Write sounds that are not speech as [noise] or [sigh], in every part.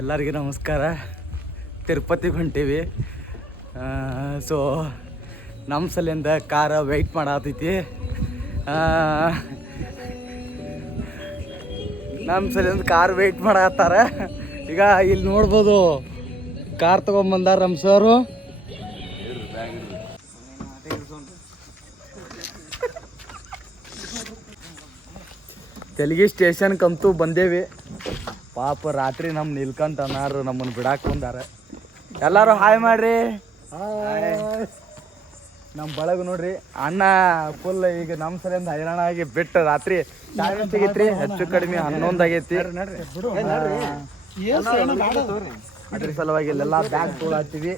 ಎಲ್ಲರಿಗೂ ನಮಸ್ಕಾರ. ತಿರುಪತಿಗೆ ಹೊಂಟೀವಿ. ಸೊ ನಮ್ಮ ಸಲಿಂದ ಕಾರ ವೆಯ್ಟ್ ಮಾಡತ್ತೈತಿ ನಮ್ಮ ಸಲಿಂದ ಕಾರ್ ವೆಯ್ಟ್ ಮಾಡತ್ತಾರ. ಈಗ ಇಲ್ಲಿ ನೋಡ್ಬೋದು, ಕಾರ್ ತೊಗೊಂಬಂದಾರ ನಮ್ಮ ಸರು ತೆಲಗಿ ಸ್ಟೇಷನ್ಕಂತೂ ಬಂದೇವಿ. ಪಾಪ ರಾತ್ರಿ ನಮ್ಮ ನಿಲ್ಕಂತ ಅನ್ನಾರು ನಮ್ಮನ್ನು ಬಿಡಾಕ್ ಬಂದಾರ. ಎಲ್ಲಾರು ಹಾಯ್ ಮಾಡ್ರಿ. ನಮ್ಮ ಬಳಗ ನೋಡ್ರಿ ಅಣ್ಣ ಫುಲ್ ಈಗ ನಮ್ಮ ಸಲಿಂದ ಹೈರಾಣ ಆಗಿ ಬಿಟ್ಟು ರಾತ್ರಿ ಟೈಮ್ ಹೆಚ್ಚು ಕಡಿಮೆ ಹನ್ನೊಂದು ಆಗೈತಿ. ಅದ್ರ ಸಲುವಾಗಿ ಇಲ್ಲೆಲ್ಲ ಬ್ಯಾಗ್ ತೊಗೊಳತ್ತೀವಿ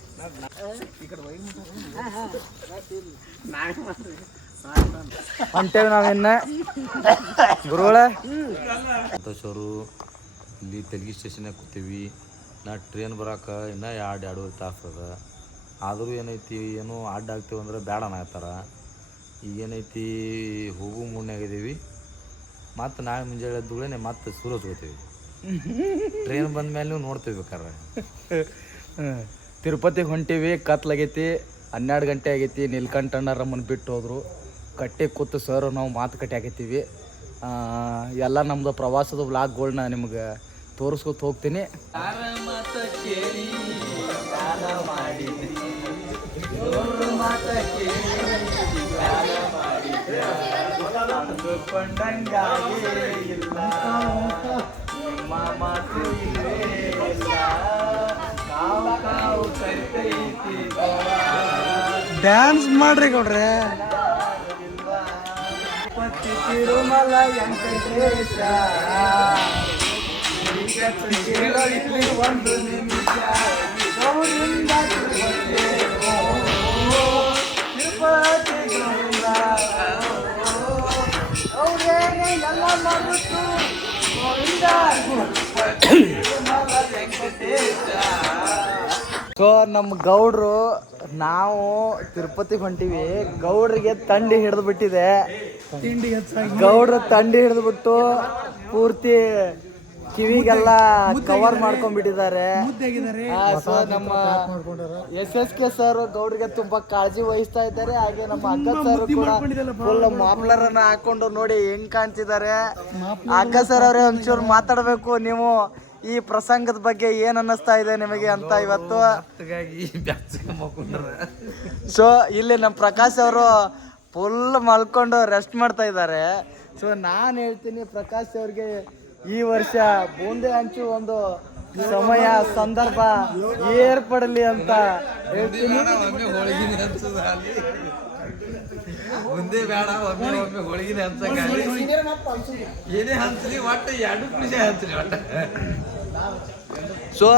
ಹೊಂಟೇವಿ ನಾವಿನ್ನ ಗುರುಗಳ. ಸಂತೋಷ್ ಅವರು ಇಲ್ಲಿ ತೆಲಗಿ ಸ್ಟೇಷನ್ನಾಗ ಕೂತೀವಿ. ನಾ ಟ್ರೈನ್ ಬರೋಕೆ ಇನ್ನೂ ಎರಡು, ಎರಡೂವರೆ ತಾಸು ಅದ. ಆದರೂ ಏನೈತಿ, ಏನು ಅಡ್ಡ ಆಗ್ತೀವಿ ಅಂದ್ರೆ ಬೇಡ ಈಗ ಏನೈತಿ, ಹೋಗು ಮುನ್ನಾಗಿದ್ದೀವಿ ಮತ್ತು ನಾಳೆ ಮುಂಜಾನೆ ಎದ್ದುಗಳೇ ಮತ್ತೆ ಸೂರಜ್ ಹೋಗ್ತೀವಿ. ಟ್ರೈನ್ ಬಂದ ಮೇಲೆ ನೀವು ನೋಡ್ತೀವಿ ಹ್ಮ್. ತಿರುಪತಿಗೆ ಹೊಂಟೀವಿ ಕತ್ಲಾಗೈತಿ ಹನ್ನೆರಡು ಗಂಟೆ ಆಗೈತಿ ನಿಲ್ಕಂಠಣ್ಣರಮ್ಮನ ಬಿಟ್ಟು ಹೋದರು. ಕಟ್ಟಿ ಕೂತು ಸರ್ ನಾವು ಮಾತುಕತೆ ಆಗೈತೀವಿ ಎಲ್ಲ ನಮ್ಮದು ಪ್ರವಾಸದ ವ್ಲಾಗ್ಗಳನ್ನ ನಿಮ್ಗೆ ತೋರಿಸ್ಕೊತ ಹೋಗ್ತೀನಿ. ಡ್ಯಾನ್ಸ್ ಮಾಡ್ರಿ ಗೌಡ್ರೆ. ತಿರುಮಲ ವೆಂಕಟೇಶ. ಇಲ್ಲಿ ಒಂದು ನಿಮಿಷ ಎಲ್ಲ ಮರೆತು ಸೊ ನಮ್ಮ ಗೌಡ್ರು ನಾವು ತಿರುಪತಿ ಹೊಂಟಿವಿ. ಗೌಡ್ರಿಗೆ ತಂಡಿ ಹಿಡಿದು ಬಿಟ್ಟಿದೆ. ಗೌಡ್ರು ತಂಡಿ ಹಿಡಿದು ಬಿಟ್ಟು ಪೂರ್ತಿ ಕಿವಿಗೆಲ್ಲ ಕವರ್ ಮಾಡ್ಕೊಂಡ್ಬಿಟ್ಟಿದ್ದಾರೆ. ಸೊ ನಮ್ಮ ಎಸ್ ಎಸ್ ಕೆ ಸರ್ ಗೌಡ್ರಿಗೆ ತುಂಬಾ ಕಾಳಜಿ ವಹಿಸ್ತಾ ಇದ್ದಾರೆ. ಹಾಗೆ ನಮ್ಮ ಅಕ್ಕ ಸರ್ ಕೂಡ ಫುಲ್ ಮಾಪ್ಲರ್ ಅನ್ನ ಹಾಕೊಂಡು ನೋಡಿ ಹೆಂಗ್ ಕಾಣ್ತಿದ್ದಾರೆ. ಅಕ್ಕ ಸರ್ ಅವರೇ ಒಂಚೂರು ಮಾತಾಡ್ಬೇಕು. ನೀವು ಈ ಪ್ರಸಂಗದ ಬಗ್ಗೆ ಏನ್ ಅನ್ನಿಸ್ತಾ ಇದೆ ನಿಮಗೆ ಅಂತ ಇವತ್ತು? ಸೊ ಇಲ್ಲಿ ನಮ್ಮ ಪ್ರಕಾಶ್ ಅವರು ಫುಲ್ ಮಲ್ಕೊಂಡು ರೆಸ್ಟ್ ಮಾಡ್ತಾ ಇದ್ದಾರೆ. ಸೊ ನಾನು ಹೇಳ್ತೀನಿ ಪ್ರಕಾಶ್ ಅವ್ರಿಗೆ ಈ ವರ್ಷ ಬೂಂದೆ ಹಂಚು ಒಂದು ಸಮಯ ಸಂದರ್ಭ ಏರ್ಪಡಲಿ ಅಂತ ಹೇಳ್ತೀನಿ. ಮುಂದೆ ಬೇಡ ಒಮ್ಮೆ ಒಮ್ಮೆ ಹೋಳಿಗೆನೆ ಹಂಚಂಗ ಏನೇ ಹಂಚಲಿ ಒಟ್ಟು ಎರಡು ಖುಷಿ ಹಂಚಲಿ ಒಟ್ಟ. ಸೊ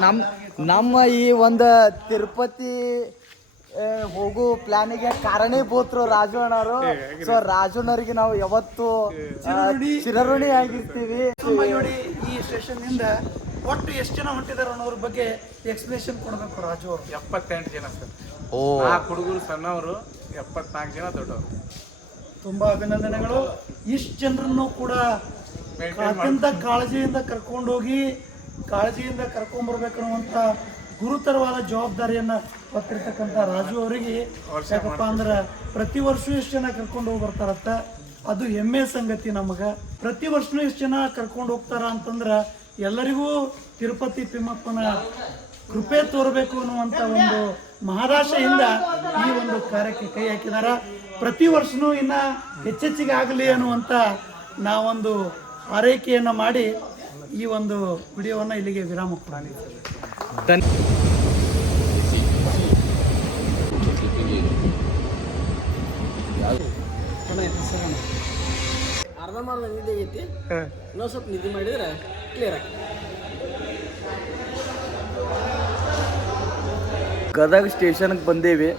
ನಮ್ಮ ನಮ್ಮ ಈ ಒಂದು ತಿರುಪತಿ ಹೋಗೋ. ಪ್ಲಾನಿಗೆ ಕಾರಣೀಭೂತರು ರಾಜು ಅಣ್ಣರು ಸೊ ರಾಜು ಅಣ್ಣರಿಗೆ ನಾವು ಯಾವತ್ತು ಚಿರಋಣಿ. ಆಗಿರ್ತೀವಿ. ನೋಡಿ ಈ ಸ್ಟೇಷನ್ ಇಂದ ಒಟ್ಟು ಎಷ್ಟು ಜನ ಹೊಂಟಿದಾರ ಅನ್ನೋರ ಬಗ್ಗೆ ಎಕ್ಸ್ಪ್ಲೇಷನ್ ಕೊಡ್ಬೇಕು ರಾಜು ಅವರು. ಎಪ್ಪತ್ತೆಂಟು ಜನ ಸರ್. ಓ. ಆ ಹುಡುಗರು ಸಣ್ಣವರು ಎಪ್ಪತ್ನಾಲ್ಕು ಜನ ದೊಡ್ಡವರು. ತುಂಬಾ ಅಭಿನಂದನೆಗಳು. ಇಷ್ಟು ಜನರನ್ನು ಕೂಡ ಅತ್ಯಂತ ಕಾಳಜಿಯಿಂದ ಕರ್ಕೊಂಡೋಗಿ ಕಾಳಜಿಯಿಂದ ಕರ್ಕೊಂಡ್ ಬರ್ಬೇಕನ್ನುವಂತ ಗುರುತರವಾದ ಜವಾಬ್ದಾರಿಯನ್ನ ಹೊತ್ತಿರ್ತಕ್ಕಂಥ ರಾಜು ಅವರಿಗೆ ಯಾಕಪ್ಪ ಅಂದ್ರೆ ಪ್ರತಿ ವರ್ಷ ಎಷ್ಟು ಜನ ಕರ್ಕೊಂಡು ಹೋಗಿ ಬರ್ತಾರತ್ತ ಅದು ಹೆಮ್ಮೆ ಸಂಗತಿ ನಮಗ. ಪ್ರತಿ ವರ್ಷನೂ ಎಷ್ಟು ಜನ ಕರ್ಕೊಂಡು ಹೋಗ್ತಾರ ಅಂತಂದ್ರೆ ಎಲ್ಲರಿಗೂ ತಿರುಪತಿ ತಿಮ್ಮಪ್ಪನ ಕೃಪೆ ತೋರಬೇಕು ಅನ್ನುವಂತ ಒಂದು ಮಹಾರಾಷ್ಟ್ರದಿಂದ ಈ ಒಂದು ಕಾರ್ಯಕ್ಕೆ ಕೈ ಹಾಕಿದಾರ. ಪ್ರತಿ ವರ್ಷನೂ ಇನ್ನ ಹೆಚ್ಚೆಚ್ಚಿಗೆ ಆಗಲಿ ಅನ್ನುವಂತ ನಾವೊಂದು ಆರೈಕೆಯನ್ನು ಮಾಡಿ ಈ ಒಂದು ವಿಡಿಯೋವನ್ನ ಇಲ್ಲಿಗೆ ವಿರಾಮ ಕೊಡೋಣ ಧನ್ ಮಾರ್ಧ ನಿದ್ದೆ ಐತಿ ಇನ್ನೊಂದು ಸ್ವಲ್ಪ ನಿದ್ದೆ ಮಾಡಿದ್ರೆ ಕ್ಲಿಯರ್ ಗದಗ ಸ್ಟೇಷನ್ಗೆ ಬಂದೀವಿ.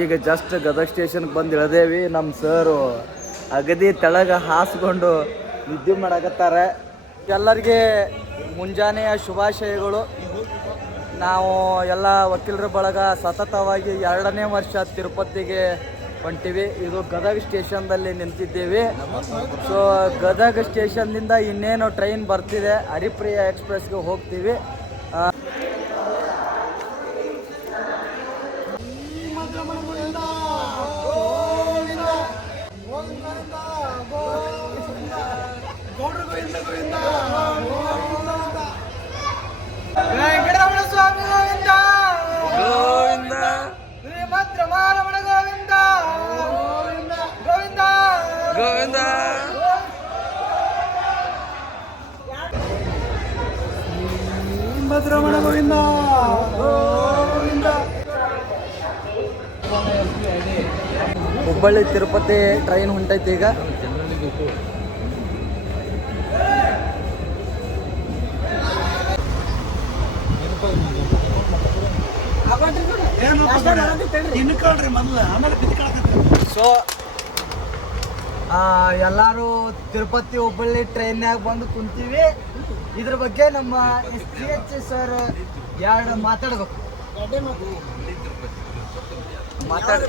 ಈಗ ಜಸ್ಟ್ ಗದಗ ಸ್ಟೇಷನ್ಗೆ ಬಂದು ಇಳ್ದೇವಿ. ನಮ್ಮ ಸರು ಅಗದಿ ತೆಳಗ ಹಾಸ್ಕೊಂಡು ನಿದ್ದೆ ಮಾಡಕತ್ತಾರೆ. ಎಲ್ಲರಿಗೆ ಮುಂಜಾನೆಯ ಶುಭಾಶಯಗಳು. ನಾವು ಎಲ್ಲ ವಕೀಲರ ಬಳಗ ಸತತವಾಗಿ ಎರಡನೇ ವರ್ಷ ತಿರುಪತಿಗೆ ಹೊಂಟಿವಿ. ಇದು ಗದಗ ಸ್ಟೇಷನ್ದಲ್ಲಿ ನಿಂತಿದ್ದೀವಿ. ಸೊ ಗದಗ ಸ್ಟೇಷನ್ನಿಂದ ಇನ್ನೇನು ಟ್ರೈನ್ ಬರ್ತಿದೆ, ಹರಿಪ್ರಿಯ ಎಕ್ಸ್ಪ್ರೆಸ್ಗೆ ಹೋಗ್ತೀವಿ. ಹುಬ್ಬಳ್ಳಿ, ತಿರುಪತಿ ಟ್ರೈನ್ ಹೊಂಟೈತಿ ಈಗ. ಸೊ ಎಲ್ಲರೂ ತಿರುಪತಿ, ಹುಬ್ಬಳ್ಳಿ ಟ್ರೈನ್ಯಾಗ ಬಂದು ಕುಂತೀವಿ. ಇದ್ರ ಬಗ್ಗೆ ನಮ್ಮ ಎಸ್ ಟಿ ಸರ್ ಎರಡು ಮಾತಾಡ್ಬೇಕು. ಮಾತಾಡ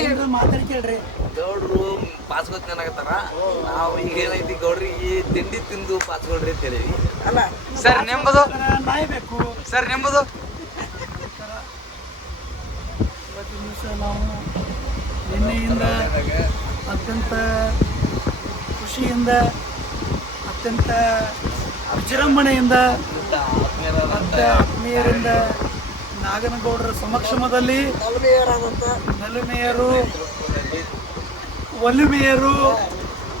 ಏನ್ರ ಮಾತಾಡಿ ಕೇಳ್ರಿ ಗೌಡ್ರು ಪಾಸ್ಕೊತ್ ಏನಾಗತ್ತಾರ ನಾವು ಈಗ ಏನೈತಿ ಈ ತಿಂಡಿ ತಿಂದು ಪಾಸ್ಕೊಳ್ರಿ ಅಂತ ಹೇಳೀವಿ. ಅಲ್ಲ ಸರ್ ನೆಂಬುದು ನಾಯಿ ಬೇಕು. ಸರ್ ನೆಂಬುದು ಇವತ್ತಿನ ದಿವಸ ನಾವು ನಿನ್ನೆಯಿಂದ ಅತ್ಯಂತ ಖುಷಿಯಿಂದ ಅತ್ಯಂತ ವಿಜೃಂಭಣೆಯಿಂದ ಆತ್ಮೀಯರಿಂದ ನಾಗನಗೌಡರ ಸಮಕ್ಷಮದಲ್ಲಿ ನಲುಮೆಯರು ಒಲುಮೆಯರು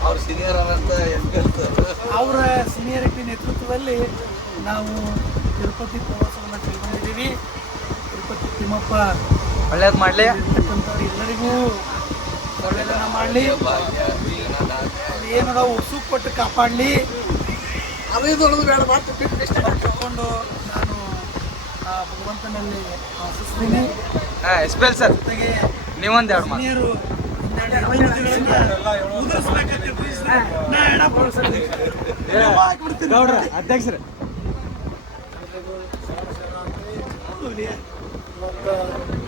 ಅವ್ರ ಸೀನಿಯರ್ ಅವರ ಸೀನಿಯರಿಟಿ ನೇತೃತ್ವದಲ್ಲಿ ನಾವು ತಿರುಪತಿ ಪ್ರವಾಸವನ್ನು ಕೈಗೊಂಡಿದ್ದೀವಿ. ತಿರುಪತಿ ತಿಮ್ಮಪ್ಪ ಒಳ್ಳೇದು ಮಾಡಲಿ. ಎಲ್ಲರಿಗೂ ಒಳ್ಳೆಯದನ್ನ ಮಾಡಲಿ. ಏನದ ಉಸು ಕೊಟ್ಟು ಕಾಪಾಡಲಿ. ಕರ್ಕೊಂಡು ನಾನು ಆ ಭಗವಂತನಲ್ಲಿ ಎಸ್ಪೆಲ್ ಸರ್ ಜೊತೆಗೆ ನೀವೊಂದು ಎರಡು ಮಾತು ನೀರು ಉದುರಿಸ್ಬೇಕಂತ ನಾ ಎಡಪ್ಪ ಗೌಡ್ರ ಅಧ್ಯಕ್ಷರು. ಮತ್ತು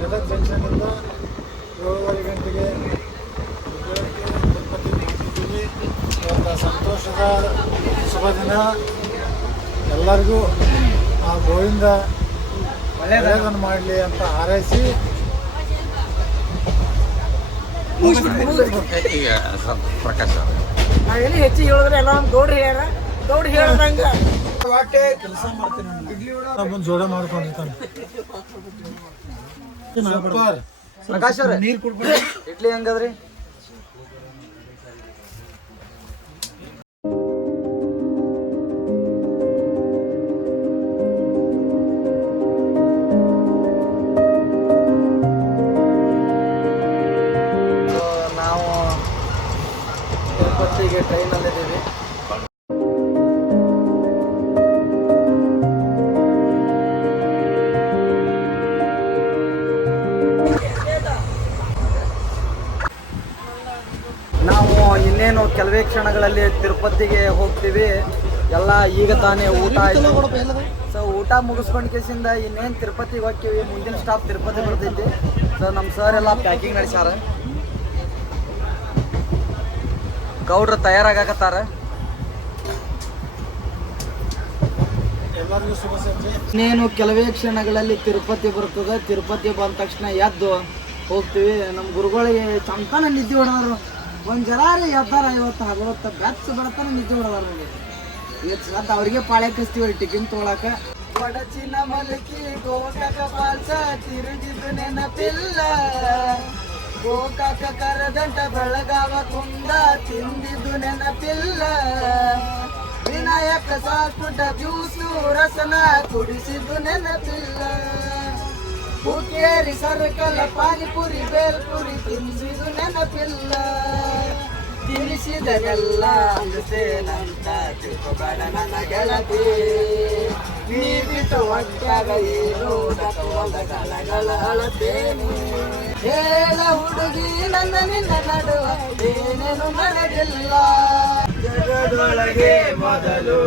ಗದಗ ಜಂಕ್ಷನಿಂದ ಏಳುವರೆ ಗಂಟೆಗೆ ಇವತ್ತು ಸಂತೋಷದ ಶುಭ ದಿನ ಎಲ್ಲರಿಗೂ. ಆ ಗೋವಿಂದ ಒಳ್ಳೆಯದನ್ನು ಮಾಡಲಿ ಅಂತ ಹಾರೈಸಿ. ಈಗ ಪ್ರಕಾಶ್ ಹೆಚ್ಚಿಗೆ ಹೇಳಿದ್ರೆ ಎಲ್ಲ ನಮ್ಮ ಗೌಡ್ರು ಹೇಳ್ಯಾರ. ಗೌಡ್ರು ಹೇಳ್ದಂಗ. ಕೆಲಸ ಮಾಡ್ತೀನಿ ಜೋಡ ಮಾಡ್ಕೊಂಡಿರ್ತಾನೆ. ಸೂಪರ್. ಪ್ರಕಾಶ್ ಅವ್ರೆ ನೀರು ಇಡ್ಲಿ ಹೆಂಗದ್ರಿ? ಇನ್ನೇನು ಕೆಲವೇ ಕ್ಷಣಗಳಲ್ಲಿ ತಿರುಪತಿಗೆ ಹೋಗ್ತೀವಿ. ಎಲ್ಲ ಈಗ ತಾನೇ ಊಟ ಆಯ್ತು. ಸೊ ಊಟ ಮುಗಿಸ್ಕೊಂಡು ಕೇಸಿಂದ ಇನ್ನೇನು ತಿರುಪತಿಗೆ ಹೋಗ್ತೀವಿ. ಮುಂದಿನ ಸ್ಟಾಪ್ ತಿರುಪತಿ ಬರ್ತೈತಿ. ಸೊ ನಮ್ಮ ಸರ್ ಎಲ್ಲ ಪ್ಯಾಕಿಂಗ್ ನಡೆಸ್ಯಾರ. ಗೌಡ್ರು ತಯಾರಾಗತ್ತಾರ ಇನ್ನೇನು ಕೆಲವೇ ಕ್ಷಣಗಳಲ್ಲಿ ತಿರುಪತಿ ಬರ್ತದೆ. ತಿರುಪತಿ ಬಂದ ತಕ್ಷಣ ಎದ್ದು ಹೋಗ್ತೀವಿ. ನಮ್ಮ ಗುರುಗಳಿಗೆ ಚಂತಾನ ನಿದ್ದೆ ಹೊಡೆದ್ರು. ಒಂದು ಜರಾರಿ ಎದ್ದಾರ ಐವತ್ತು ಅರವತ್ತು ಬೆಚ್ಚ ಬರ್ತಾನೆ ನಿದ್ದೆ ಬಿಡದಾರ ನೋಡಿ ಇವತ್ತು ಸದ್ ಅವ್ರಿಗೆ ಪಾಳೆ ಕಸ್ತೀವಿ ಟಿಫಿನ್ ತೊಗೊಳಕ. ಕೊಡಚಿನ ಮಲಕಿ, ಗೋಕಾಕ ಪಾಲ್ಸ, ತಿರುಗಿದು ನೆನಪಿಲ್ಲ. ಗೋಕಾಕ ಕರದಂಟ, ಬೆಳಗಾವ ಕುಂದ, ತಿಂದಿದ್ದು ನೆನಪಿಲ್ಲ. ವಿನಾಯಕ ಸಾಕುಟ, ಜ್ಯೂಸು, ರಸನ ಕುಡಿಸಿದ್ದು ನೆನಪಿಲ್ಲ. ಬುಕೇರಿ ಸರಕಲ್ಲ ಪಾನಿಪುರಿ, ಬೇಲ್ಪುರಿ ತಿನ್ನಿಸಿದು ನೆನಪಿಲ್ಲ. ತಿನ್ನಿಸಿದರೆಲ್ಲ ಸೇನಂತ ತಿಳ್ಕೊಬೇಡ ನನ್ನ ಗೆಳತಿ ನೀ ಬಿಟ್ಟು ಏನು ಗಲಗಲ ಅಳತೇನೆ. ಹೇಳ ಹುಡುಗಿ, ನನ್ನ ನಿನ್ನ ನಡುವ ಏನೇನು ನಡೆದಿಲ್ಲ. ಜಗದೊಳಗೆ ಮೊದಲು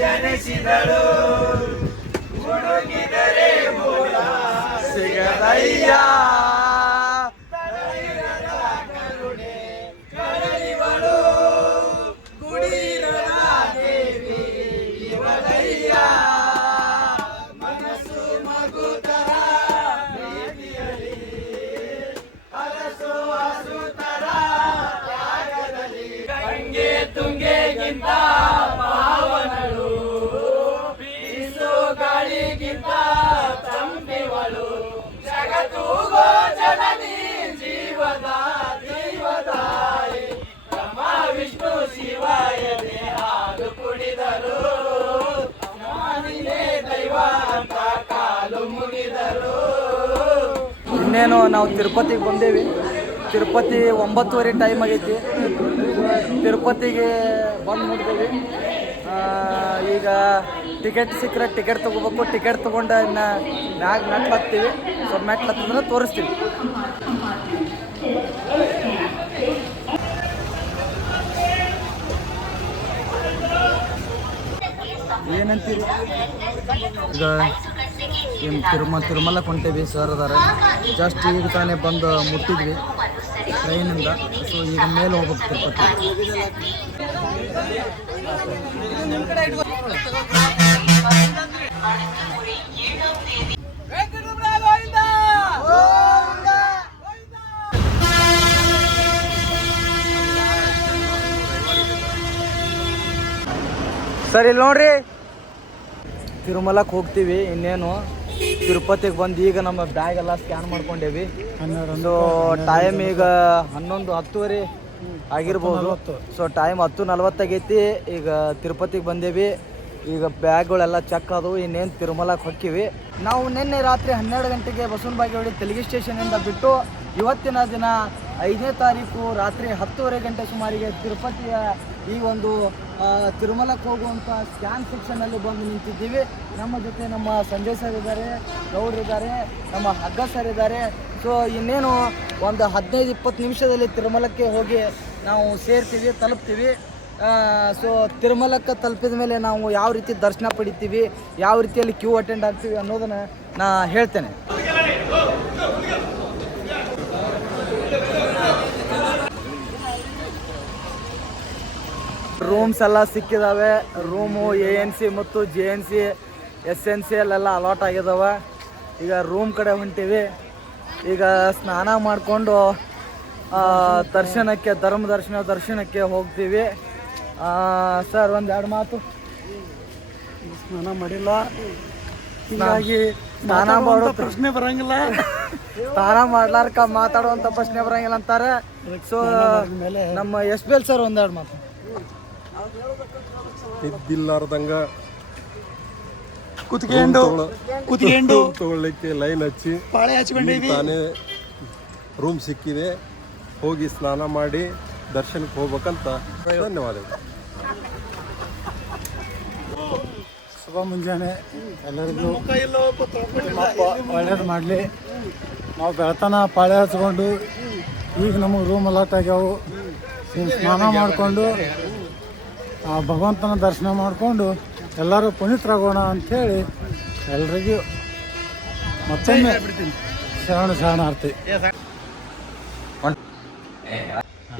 ಜನಿಸಿದಳು. ಹುಡುಗಿದರೆ ಮೂಲ ಇನ್ನೇನು ನಾವು ತಿರುಪತಿಗೆ ಬಂದೇವಿ. ತಿರುಪತಿ ಒಂಬತ್ತುವರೆ ಟೈಮ್ ಆಗೈತಿ. ತಿರುಪತಿಗೆ ಬಂದು ನೋಡ್ತೀವಿ ಈಗ ಟಿಕೆಟ್ ಸಿಕ್ಕರೆ ಟಿಕೆಟ್ ತೊಗೋಬೇಕು. ಟಿಕೆಟ್ ತೊಗೊಂಡು ಇನ್ನು ಮ್ಯಾಗ ಮೆಟ್ಲು ಹತ್ತೀವಿ. ಸೊ ಮೆಟ್ಲು ಹತ್ತಿದ್ರೆ ತೋರಿಸ್ತೀವಿ. ಏನಂತೀರಿ? ಏನು ತಿರುಮ ತಿರುಮಲಕ್ಕೆ ಹೊಂಟೇವಿ ಸರ್ ಅದಾರ. ಜಸ್ಟ್ ಈಗ ತಾನೇ ಬಂದು ಮುಟ್ಟಿದ್ವಿ ಟ್ರೈನಿಂದ ಸೊ ಈಗ ಮೇಲೆ ಹೋಗ್ಬೇಕು ತಿರುಪತಿ. ಸರ್ ಇಲ್ಲಿ ನೋಡ್ರಿ. ತಿರುಮಲಕ್ಕೆ ಹೋಗ್ತೀವಿ ಇನ್ನೇನು. ತಿರುಪತಿಗೆ ಬಂದು ಈಗ ನಮ್ಮ ಬ್ಯಾಗ್ ಎಲ್ಲ ಸ್ಕ್ಯಾನ್ ಮಾಡ್ಕೊಂಡೇವಿ. ಸೊ ಟೈಮ್ ಈಗ ಹನ್ನೊಂದು ಹತ್ತುವರೆ ಆಗಿರ್ಬೋದು. ಸೊ ಟೈಮ್ ಹತ್ತು ನಲ್ವತ್ತಾಗೈತಿ ಈಗ ತಿರುಪತಿಗೆ ಬಂದೇವಿ. ಈಗ ಬ್ಯಾಗ್ಗಳೆಲ್ಲ ಚೆಕ್ ಅದು ಇನ್ನೇನು ತಿರುಮಲಕ್ಕೆ ಹೊಕ್ಕಿವಿ. ನಾವು ನಿನ್ನೆ ರಾತ್ರಿ ಹನ್ನೆರಡು ಗಂಟೆಗೆ ಬಸವನ ಬಾಗೇವಾಡಿ ತೆಲುಗು ಸ್ಟೇಷನಿಂದ ಬಿಟ್ಟು ಇವತ್ತಿನ ದಿನ ಐದನೇ ತಾರೀಕು ರಾತ್ರಿ ಹತ್ತುವರೆ ಗಂಟೆ ಸುಮಾರಿಗೆ ತಿರುಪತಿಯ ಈ ಒಂದು ತಿರುಮಲಕ್ಕೆ ಹೋಗುವಂಥ ಸ್ಕ್ಯಾನ್ ಸೆಕ್ಷನಲ್ಲಿ ಬಂದು ನಿಂತಿದ್ದೀವಿ. ನಮ್ಮ ಜೊತೆ ನಮ್ಮ ಸಂಜಯ್ ಸರ್ ಇದ್ದಾರೆ ಇದ್ದಾರೆ, ನಮ್ಮ ಹಗ್ಗ ಸರ್ ಇದ್ದಾರೆ. ಸೊ ಇನ್ನೇನು ಒಂದು ಹದಿನೈದು, ಇಪ್ಪತ್ತು ನಿಮಿಷದಲ್ಲಿ ತಿರುಮಲಕ್ಕೆ ಹೋಗಿ ನಾವು ಸೇರ್ತೀವಿ, ತಲುಪ್ತೀವಿ. ಸೊ ತಿರುಮಲಕ್ಕೆ ತಲುಪಿದ ಮೇಲೆ ನಾವು ಯಾವ ರೀತಿ ದರ್ಶನ ಪಡಿತೀವಿ, ಯಾವ ರೀತಿಯಲ್ಲಿ ಕ್ಯೂ ಅಟೆಂಡ್ ಆಗ್ತೀವಿ ಅನ್ನೋದನ್ನು ನಾ ಹೇಳ್ತೇನೆ. ರೂಮ್ಸ್ ಎಲ್ಲ ಸಿಕ್ಕಿದಾವೆ. ರೂಮು ಎ ಎನ್ ಸಿ ಮತ್ತು J N C S N C ಅಲ್ಲೆಲ್ಲ ಅಲಾಟ್ ಆಗಿದಾವೆ. ಈಗ ರೂಮ್ ಕಡೆ ಹೊಂಟಿವಿ. ಈಗ ಸ್ನಾನ ಮಾಡಿಕೊಂಡು ದರ್ಶನಕ್ಕೆ ಧರ್ಮ ದರ್ಶನ ದರ್ಶನಕ್ಕೆ ಹೋಗ್ತೀವಿ. ಸರ್ ಒಂದು ಎರಡು ಮಾತು. ಸ್ನಾನ ಮಾಡಿಲ್ಲ. ಹೀಗಾಗಿ ಸ್ನಾನ ಮಾಡೋ ಪ್ರಶ್ನೆ ಬರಂಗಿಲ್ಲ. [laughs] ಸ್ನಾನ ಮಾಡ್ಲಾರ್ಕ ಮಾತಾಡುವಂಥ ಪ್ರಶ್ನೆ ಬರಂಗಿಲ್ಲ ಅಂತಾರೆ. ಸೊ ನಮ್ಮ ಎಸ್ ಬಿ ಎಲ್ ಸರ್ ಒಂದೆರಡು ಮಾತು. ಇದ್ದಿಲ್ಲಾರ್ದಂಗ ಕುತ್ಕೊಂಡು ಕುತ್ಕೊಂಡು ತಗೊಳ್ಳಿಕ್ಕೆ ಲೈನ್ ಹಚ್ಚಿ ಪಾಳೆ ತಾನೇ ರೂಮ್ ಸಿಕ್ಕಿದೆ. ಹೋಗಿ ಸ್ನಾನ ಮಾಡಿ ದರ್ಶನಕ್ಕೆ ಹೋಗ್ಬೇಕಂತ ಧನ್ಯವಾದಗಳು. ಶುಭ ಮುಂಜಾನೆ. ಎಲ್ಲರಿಗೂ ಒಳ್ಳೇದು ಮಾಡಲಿ. ನಾವು ಬೆಳತನ ಪಾಳೆ ಹಚ್ಕೊಂಡು ಈಗ ನಮಗೆ ರೂಮ್ ಅಲಾಟ್ ಆಗ್ಯಾವು. ಸ್ನಾನ ಮಾಡಿಕೊಂಡು ಆ ಭಗವಂತನ ದರ್ಶನ ಮಾಡಿಕೊಂಡು ಎಲ್ಲರೂ ಪುನೀತರಾಗೋಣ ಅಂಥೇಳಿ ಎಲ್ರಿಗೂ ಮತ್ತೊಮ್ಮೆ ಶರಣ ಶರಣಾರ್ಥಿ.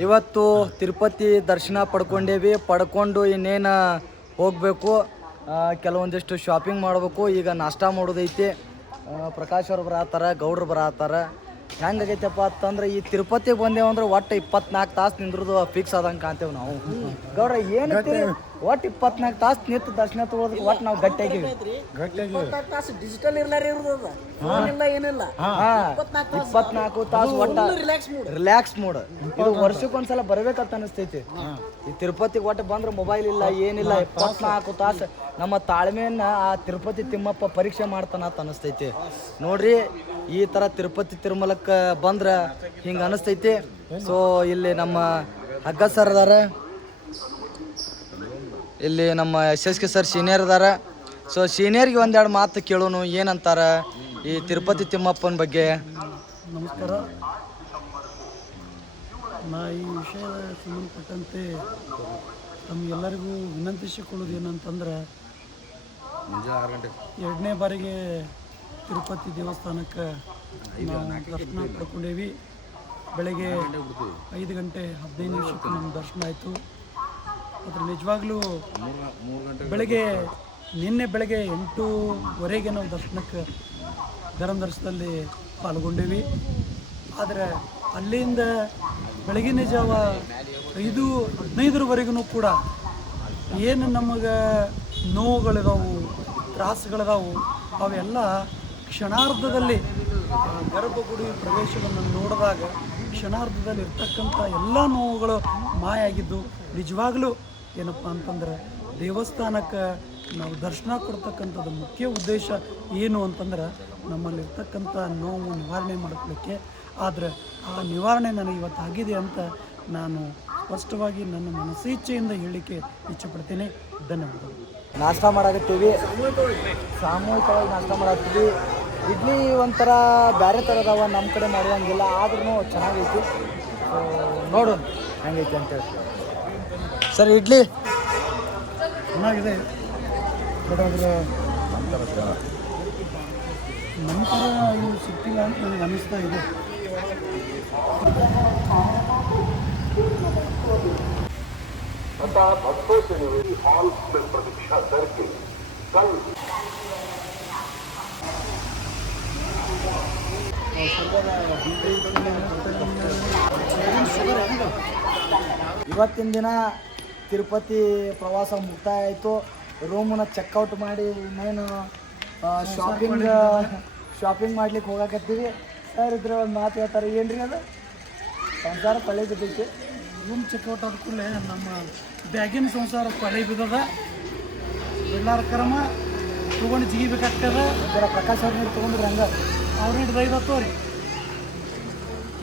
ಇವತ್ತು ತಿರುಪತಿ ದರ್ಶನ ಪಡ್ಕೊಂಡೇವಿ, ಪಡ್ಕೊಂಡು ಇನ್ನೇನು ಹೋಗಬೇಕು ಕೆಲವೊಂದಿಷ್ಟು ಶಾಪಿಂಗ್ ಮಾಡಬೇಕು, ಈಗ ನಾಷ್ಟ ಮಾಡೋದೈತಿ. ಪ್ರಕಾಶ್ ಅವ್ರು ಬರತ್ತಾರ, ಗೌಡ್ರು ಬರತ್ತಾರ. ಹೆಂಗಾಗೈತಪ್ಪ ಅಂತಂದ್ರೆ ಈ ತಿರುಪತಿಗೆ ಬಂದೇವು ಅಂದ್ರೆ ಒಟ್ಟು ಇಪ್ಪತ್ನಾಲ್ಕು ತಾಸು ನಿಂದ್ರದು ಫಿಕ್ಸ್ ಆದಂಗೆ ಕಾಣ್ತೇವೆ ನಾವು. ಗೌಡ್ರ ಏನು ಒಟ್ಟು ಇಪ್ಪತ್ನಾಲ್ಕು ತಾಸು ನಿಂತು ದರ್ಶನ ತಗೊಳೋದಕ್ಕೆ ಒಟ್ಟು ನಾವು ಗಟ್ಟಿಯಾಗಿವಿ ಆಗಿ ತಾಸು ಡಿಜಿಟಲ್ ಇರ್ಲಾರ ಏನಿಲ್ಲ. ಹಾ. ಇಪ್ಪತ್ನಾಲ್ಕು ತಾಸು ಒಟ್ಟ ರಿಲ್ಯಾಕ್ಸ್ ಮೂಡ್ ರಿಲ್ಯಾಕ್ಸ್ ಮೂಡ್ ಇದು ವರ್ಷಕ್ಕೊಂದ್ಸಲ ಬರ್ಬೇಕಂತ ಅನಿಸ್ತೈತಿ. ಈ ತಿರುಪತಿಗೆ ಒಟ್ಟು ಬಂದ್ರೆ ಮೊಬೈಲ್ ಇಲ್ಲ ಏನಿಲ್ಲ ಇಪ್ಪತ್ನಾಲ್ಕು ತಾಸು ನಮ್ಮ ತಾಳ್ಮೆಯನ್ನ ಆ ತಿರುಪತಿ ತಿಮ್ಮಪ್ಪ ಪರೀಕ್ಷೆ ಮಾಡ್ತಾನ ಅಂತ ಅನಿಸ್ತೈತಿ. ನೋಡ್ರಿ ಈ ತರ ತಿರುಪತಿ ತಿರುಮಲಕ್ಕ ಬಂದ್ರೆ ಹಿಂಗೆ ಅನಿಸ್ತೈತಿ. ಸೊ ಇಲ್ಲಿ ನಮ್ಮ ಹಗ್ಗ ಸರ್ ಅದಾರ ಇಲ್ಲಿ ನಮ್ಮ S S K sir senior ಅದಾರ ಸೊ ಸೀನಿಯರ್ಗೆ ಒಂದೆರಡು ಮಾತು ಕೇಳೋನು ಏನಂತಾರ ಈ ತಿರುಪತಿ ತಿಮ್ಮಪ್ಪನ ಬಗ್ಗೆ? ನಮಸ್ಕಾರ. ನಾ ಈ ವಿಷಯ ಸಂಬಂಧಪಟ್ಟಂತೆ ತಮಗೆಲ್ಲರಿಗೂ ವಿನಂತಿಸಿಕೊಳ್ಳೋದು ಏನಂತಂದ್ರೆ ಎರಡನೇ ಬಾರಿಗೆ ತಿರುಪತಿ ದೇವಸ್ಥಾನಕ್ಕೆ ದರ್ಶನ ಪಡ್ಕೊಂಡೇವಿ. ಬೆಳಗ್ಗೆ ಐದು ಗಂಟೆ ಹದಿನೈದು ನಿಮಿಷಕ್ಕೆ ನಮ್ಮ ದರ್ಶನ ಆಯಿತು. ಅದ್ರ ನಿಜವಾಗ್ಲೂ ಬೆಳಗ್ಗೆ, ನಿನ್ನೆ ಬೆಳಗ್ಗೆ ಎಂಟೂವರೆಗೆ ನಾವು ದರ್ಶನಕ್ಕೆ ಧರ್ಮ ದರ್ಶನದಲ್ಲಿ ಪಾಲ್ಗೊಂಡೇವಿ. ಆದರೆ ಅಲ್ಲಿಂದ ಬೆಳಗಿನ ಜಾವ ಐದು, ಹದಿನೈದರವರೆಗೂ ಕೂಡ ಏನು ನಮಗೆ ನೋವುಗಳಿದಾವು, ತ್ರಾಸುಗಳಿದಾವು, ಅವೆಲ್ಲ ಕ್ಷಣಾರ್ಧದಲ್ಲಿ ಗರ್ಭಗುಡಿ ಪ್ರವೇಶವನ್ನು ನೋಡಿದಾಗ ಕ್ಷಣಾರ್ಧದಲ್ಲಿ ಇರ್ತಕ್ಕಂಥ ಎಲ್ಲ ನೋವುಗಳು ಮಾಯ ಆಗಿದ್ದು ನಿಜವಾಗ್ಲೂ ಏನಪ್ಪ ಅಂತಂದ್ರೆ ದೇವಸ್ಥಾನಕ್ಕೆ ನಾವು ದರ್ಶನ ಕೊಡ್ತಕ್ಕಂಥದ್ದು ಮುಖ್ಯ ಉದ್ದೇಶ ಏನು ಅಂತಂದ್ರೆ ನಮ್ಮಲ್ಲಿರ್ತಕ್ಕಂಥ ನೋವು ನಿವಾರಣೆ ಮಾಡ್ಕೊಳ್ಳಿಕ್ಕೆ ಆದರೆ ಆ ನಿವಾರಣೆ ನನಗೆ ಇವತ್ತು ಆಗಿದೆ ಅಂತ ನಾನು ಸ್ಪಷ್ಟವಾಗಿ ನನ್ನ ಮನಸ್ಸೇಚ್ಛೆಯಿಂದ ಹೇಳಲಿಕ್ಕೆ ಇಚ್ಛೆಪಡ್ತೇನೆ. ಧನ್ಯವಾದಗಳು. ನಾಷ್ಟ ಮಾಡಾಕತ್ತೀವಿ. ಸಾಮೂಹಿಕವಾಗಿ ನಾಷ್ಟ ಮಾಡತ್ತೀವಿ ಇಡ್ಲಿ ಒಂಥರ ಬೇರೆ ಥರ ಅದಾವ ನಮ್ಮ ಕಡೆ ಮಾಡುವಂಗಿಲ್ಲ ಆದ್ರೂ ಚೆನ್ನಾಗೈತಿ. ಸೊ ನೋಡೋಣ ಹೆಂಗೈತಿ ಅಂತೇಳಿ ಸರ್ ಇಡ್ಲಿ? ಚೆನ್ನಾಗಿದೆ. ಬಟ್ ಅದರ ನಂತರ ಇವು ಸಿಕ್ತಿಲ್ಲ ಅಂತ ನನಗೆ ಅನ್ನಿಸ್ತಾ ಇದೆ. ಇವತ್ತಿನ ದಿನ ತಿರುಪತಿ ಪ್ರವಾಸ ಮುಕ್ತಾಯ ಆಯಿತು ರೂಮನ್ನ ಚೆಕ್ಔಟ್ ಮಾಡಿ ಇನ್ನೇನು ಶಾಪಿಂಗ್ ಶಾಪಿಂಗ್ ಮಾಡ್ಲಿಕ್ಕೆ ಹೋಗಾಕತ್ತೀವಿ. ಸರ್ ಇದ್ರೆ ಒಂದು ಮಾತು ಹೇಳ್ತಾರೆ. ಏನ್ರಿ ಅದು? ಸಂಸಾರ ಪಳೆ ಬಿದ್ದೈತಿ. ರೂಮ್ ಚೆಕ್ಔಟ್ ಆದ ಕೂಡಲೇ ನಮ್ಮ ಬ್ಯಾಗಿನ ಸಂಸಾರ ಪಳೆ ಬಿದ್ದದ. ಎಲ್ಲಾರ ಕ್ರಮ ತೊಗೊಂಡು ಜಿಗಿಬೇಕಾಗ್ತದೆ. ಪ್ರಕಾಶ್ ಅವ್ರನ್ನ ತೊಗೊಂಡ್ರೆ ಹಂಗ. ಅವ್ರ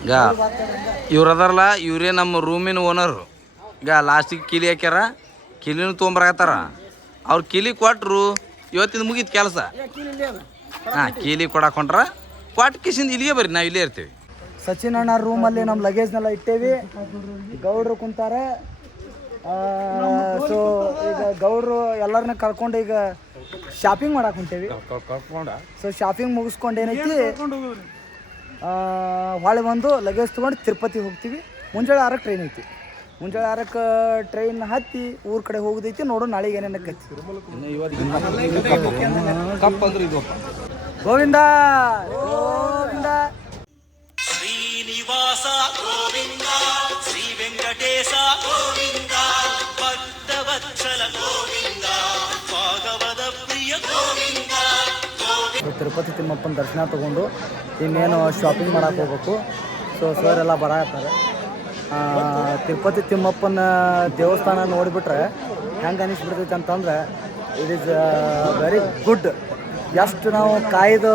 ಈಗ ಇವ್ರು ಅದಾರಲ್ಲ ಇವರೇ ನಮ್ಮ ರೂಮಿನ ಓನರು ಈಗ ಲಾಸ್ಟಿಗೆ ಕಿಲಿ ಹಾಕ್ಯಾರ. ಕಿಲಿನೂ ತೊಗೊಂಬರಾಕತ್ತಾರ ಅವ್ರು ಕಿಲಿ ಕೊಟ್ರು ಇವತ್ತಿನ ಮುಗೀತು ಕೆಲಸ. ಹಾಂ ಕೀಲಿ ಕೊಡಾಕೊಂಡ್ರ ಕೊಟ್ಟು ಕಿಸಿಂದ ಇಲ್ಲಿಗೆ ಬರ್ರಿ ನಾವು ಇಲ್ಲೇ ಇರ್ತೀವಿ. ಸಚಿನ್ ಅಣ್ಣ ರೂಮಲ್ಲಿ ನಮ್ಮ ಲಗೇಜ್ನೆಲ್ಲ ಇಟ್ಟೇವಿ. ಗೌಡ್ರು ಕುಂತಾರೆ. ಸೊ ಈಗ ಗೌಡ್ರು ಎಲ್ಲರನ್ನ ಕರ್ಕೊಂಡು ಈಗ ಶಾಪಿಂಗ್ ಮಾಡಕ್ ಹೊಂಟೇವಿ. ಸೊ ಶಾಪಿಂಗ್ ಮುಗಿಸ್ಕೊಂಡು ಏನೈತಿ? ಹೊಳೆ ಬಂದು ಲಗೇಜ್ ತೊಗೊಂಡು ತಿರುಪತಿ ಹೋಗ್ತೀವಿ. ಮುಂಜಾನೆ ಆರಕ್ಕೆ ಟ್ರೈನ್ ಐತಿ. ಮುಂಜಾನೆ ಆರಕ್ಕೆ ಟ್ರೈನ್ ಹತ್ತಿ ಊರ ಕಡೆ ಹೋಗೋದೈತಿ. ನೋಡು ನಾಳೆಗೆ ಏನೇನು ಗೋವಿಂದ! ಗೋವಿಂದ! ಶ್ರೀನಿವಾಸ ಗೋವಿಂದ ಶ್ರೀ ವೆಂಕಟೇಶ ಗೋವಿಂದ. ತಿರುಪತಿ ತಿಮ್ಮಪ್ಪನ ದರ್ಶನ ತೊಗೊಂಡು ಇನ್ನೇನು ಶಾಪಿಂಗ್ ಮಾಡಕ್ಕೆ ಹೋಗ್ಬೇಕು. ಸೊ ಸರ್ ಎಲ್ಲ ಬರತ್ತಾರೆ ತಿರುಪತಿ ತಿಮ್ಮಪ್ಪನ ದೇವಸ್ಥಾನ ನೋಡಿಬಿಟ್ರೆ ಹೆಂಗೆ ಅನಿಸ್ಬಿಡ್ತೈತೆ ಅಂತಂದ್ರೆ ಇಟ್ ಈಸ್ ವೆರಿ ಗುಡ್ ಎಷ್ಟು ನಾವು ಕಾಯ್ದು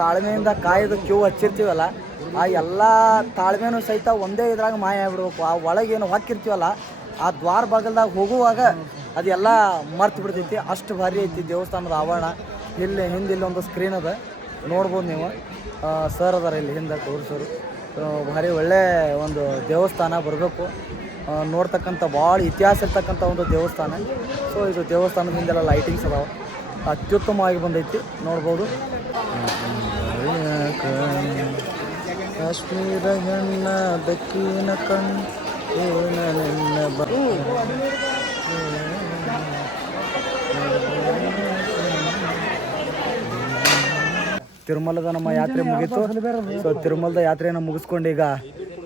ತಾಳ್ಮೆಯಿಂದ ಕಾಯ್ದು ಕ್ಯೂ ಹಚ್ಚಿರ್ತೀವಲ್ಲ, ಆ ಎಲ್ಲ ತಾಳ್ಮೆನೂ ಸಹಿತ ಒಂದೇ ಇದ್ರಾಗ ಮಾಯ ಆಗ್ಬಿಡ್ಬೇಕು. ಆ ಒಳಗೇನು ಹಾಕಿರ್ತೀವಲ್ಲ, ಆ ದ್ವಾರ ಬಾಗಲ್ದಾಗ ಹೋಗುವಾಗ ಅದೆಲ್ಲ ಮರ್ತು ಬಿಡ್ತೈತಿ. ಅಷ್ಟು ಭಾರಿ ಐತಿ ದೇವಸ್ಥಾನದ ಆವರಣ. ಇಲ್ಲಿ ಹಿಂದೆ ಇಲ್ಲಿ ಒಂದು ಸ್ಕ್ರೀನ್ ಅದ. ನೋಡ್ಬೋದು ನೀವು. ಸರ್ ಅದಾರ ಇಲ್ಲಿ ಹಿಂದೆ ತೋರಿಸೋರು. ಭಾರಿ ಒಳ್ಳೆ ಒಂದು ದೇವಸ್ಥಾನ ಬರಬೇಕು. ನೋಡ್ತಕ್ಕಂಥ ಭಾಳ ಇತಿಹಾಸ ಇರ್ತಕ್ಕಂಥ ಒಂದು ದೇವಸ್ಥಾನ. ಸೊ ಇದು ದೇವಸ್ಥಾನದ ಹಿಂದೆಲ್ಲ ಲೈಟಿಂಗ್ಸ್ ಅದಾವ. ಅತ್ಯುತ್ತಮವಾಗಿ ಬಂದೈತಿ. ನೋಡ್ಬೋದು. ಕಾಶ್ಮೀರ ಹೆಣ್ಣ ಬೆಕ್ಕಿನ ಕಣ್ ತಿರುಮಲದ ನಮ್ಮ ಯಾತ್ರೆ ಮುಗಿತು. ಸೊ ತಿರುಮಲದ ಯಾತ್ರೆಯನ್ನು ಮುಗಿಸ್ಕೊಂಡು ಈಗ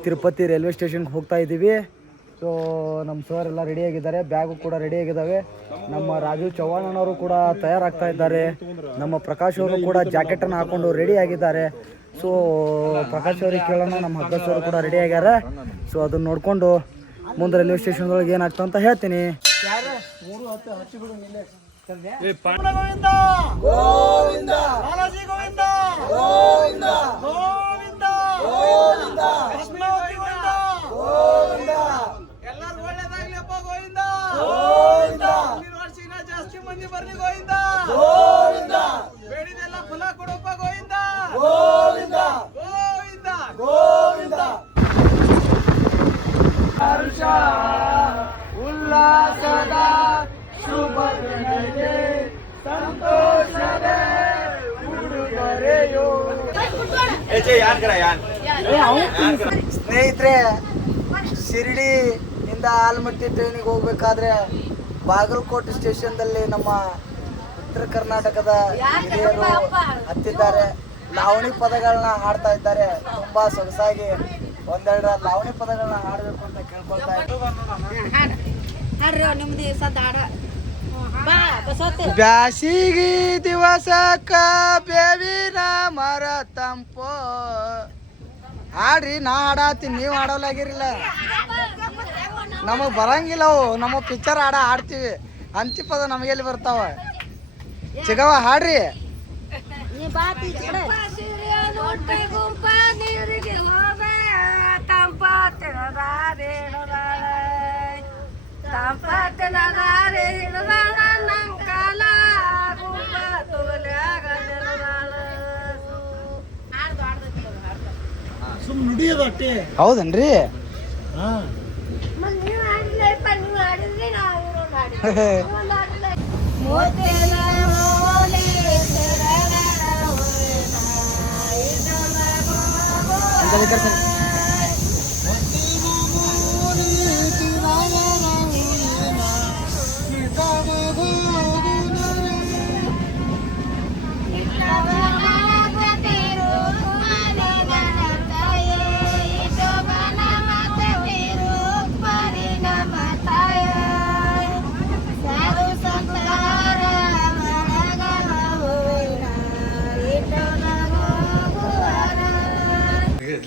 ತಿರುಪತಿ ರೈಲ್ವೆ ಸ್ಟೇಷನ್ಗೆ ಹೋಗ್ತಾ ಇದ್ದೀವಿ. ಸೊ ನಮ್ಮ ಸರ್ ಎಲ್ಲ ರೆಡಿಯಾಗಿದ್ದಾರೆ ಬ್ಯಾಗು ಕೂಡ ರೆಡಿಯಾಗಿದ್ದಾವೆ ನಮ್ಮ ರಾಜೀವ್ ಚವ್ಹಾಣ್ ಅವರು ಕೂಡ ತಯಾರಾಗ್ತಾ ಇದ್ದಾರೆ. ನಮ್ಮ ಪ್ರಕಾಶ್ ಅವರು ಕೂಡ ಜಾಕೆಟನ್ನು ಹಾಕೊಂಡು ರೆಡಿ ಆಗಿದ್ದಾರೆ. ಸೊ ಪ್ರಕಾಶ್ ಅವ್ರಿಗೆ ಕೇಳೋಣ. ನಮ್ಮ ಹಗ್ಗಸ್ ಅವರು ಕೂಡ ರೆಡಿ ಆಗ್ಯಾರ. ಸೊ ಅದನ್ನ ನೋಡಿಕೊಂಡು ಮುಂದೆ ರೈಲ್ವೆ ಸ್ಟೇಷನ್ ಒಳಗೆ ಏನಾಗ್ತದೆ ಅಂತ ಹೇಳ್ತೀನಿ. ಗೋವಿಂದ! ಗೋವಿಂದ! ಬಾಲಾಜಿ ಗೋವಿಂದ! ಗೋವಿಂದ! ಗೋವಿಂದ! ಗೋವಿಂದ! ಪದ್ಮಾವತಿ ಗೋವಿಂದ! ಗೋವಿಂದ! ಎಲ್ಲರೂ ಒಳ್ಳೇದಾಗ್ಲಿಪ್ಪ ಗೋವಿಂದ! ಗೋವಿಂದ! ವರ್ಷ ಜಾಸ್ತಿ ಮಂದಿ ಬರ್ಲಿ ಗೋವಿಂದ ಗೋವಿಂದ ಬೇಡಿದೆಲ್ಲ ಫಲ ಕೊಡಪ್ಪ ಗೋವಿಂದ ಗೋವಿಂದ ಗೋವಿಂದ ಗೋವಿಂದ ಹರ್ಷ ಉಲ್ಲಾಸದ ಶುಭ ದಿನಕ್ಕೆ ಸಂತೋಷದ ಉಡುಗೊರೆಯೋ ಸ್ನೇಹಿತರೆ ಶಿರ್ಡಿ ಇಂದ ಆಲ್ಮಟ್ಟಿ ಟ್ರೈನಿಗೆ ಹೋಗ್ಬೇಕಾದ್ರೆ ಬಾಗಲಕೋಟೆ ಸ್ಟೇಷನ್ದಲ್ಲಿ ನಮ್ಮ ಉತ್ತರ ಕರ್ನಾಟಕದ ಹಿರಿಯರು ಹತ್ತಿದ್ದಾರೆ. ಲಾವಣಿ ಪದಗಳನ್ನ ಹಾಡ್ತಾ ಇದ್ದಾರೆ. ತುಂಬಾ ಸೊಗಸಾಗಿ ಒಂದೆರಡು ಲಾವಣಿ ಪದಗಳನ್ನ ಹಾಡಬೇಕು ಅಂತ ಕೇಳ್ಕೊಳ್ತಾ ಇದ್ದಾರೆ ಬ್ಯಾಸಿಗಿ ದಿವಸಕ್ಕ ಬೇವಿನ ಮರ ತಂಪೋ. ಹಾಡ್ರಿ ನಾ ಹಾಡಾತೀನಿ ನೀವು ಹಾಡೋಲಾಗಿರಿಲ್ಲ. ನಮಗೆ ಬರಂಗಿಲ್ಲ ಅವು. ನಮ್ಮ ಪಿಕ್ಚರ್ ಹಾಡ ಹಾಡ್ತೀವಿ ಅಂತಿಪದ ನಮಗೆಲ್ಲಿ ಬರ್ತಾವ? ಚಿಗವ ಹಾಡ್ರಿ. ನೀ Ang galing ka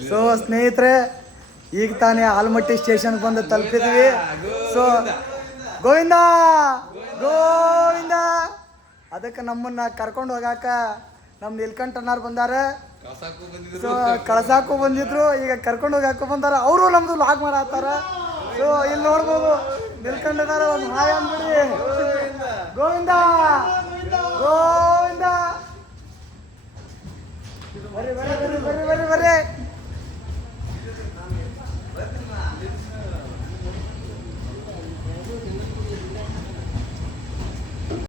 ಸೊ ಸ್ನೇಹಿತರೆ, ಈಗ ತಾನೇ ಆಲ್ಮಟ್ಟಿ ಸ್ಟೇಷನ್ಗೆ ಬಂದು ತಲುಪಿದ್ವಿ. ಸೊ ಗೋವಿಂದ! ಗೋವಿಂದ! ಅದಕ್ಕೆ ನಮ್ಮನ್ನ ಕರ್ಕೊಂಡು ಹೋಗಾಕ ನಮ್ಮ ನೀಲ್ಕಂಠನಾರ್ ಬಂದಾರ. ಸೊ ಕಳ್ಸಾಕು ಬಂದಿದ್ರು, ಈಗ ಕರ್ಕೊಂಡು ಹೋಗಾಕ ಬಂದಾರ. ಅವರು ನಮ್ದು ಲಾಗ್ ಮಾಡತ್ತಾರ. ಸೊ ಇಲ್ಲಿ ನೋಡ್ಬೋದು ನೀಲ್ಕಂಠನಾರ ಒಂದು ಹಾಯ್ ಅಂದ್ಬಿಡಿ ಗೋವಿಂದ! ಗೋವಿಂದ! ಬರ್ರಿ ಬರ್ರಿ ಬರ್ರಿ ಬರ್ರಿ ಬರ್ರಿ